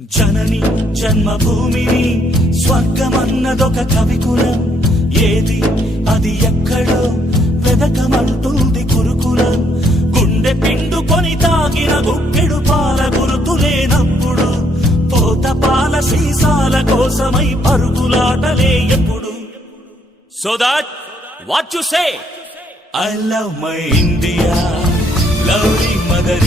జనని జన్మభూమిని స్వర్గమన్నదొక కవికులం, ఏది అది ఎక్కడో వెదకమంటుంది కురుకులం. గుండె పిండుకొని తాగిన గుప్పెడు పాల గురుతులేనప్పుడు పోత పాల సీసాల కోసమై పరుగులాటలే ఎప్పుడు. So that what you say, I love my India, lovely mother